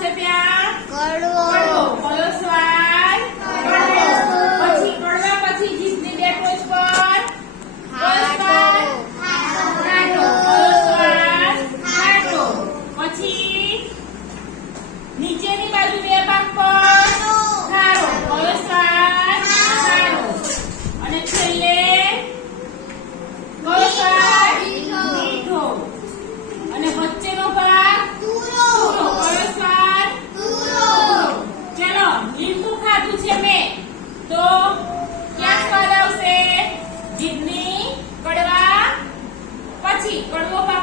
这边 ¿Cómo va?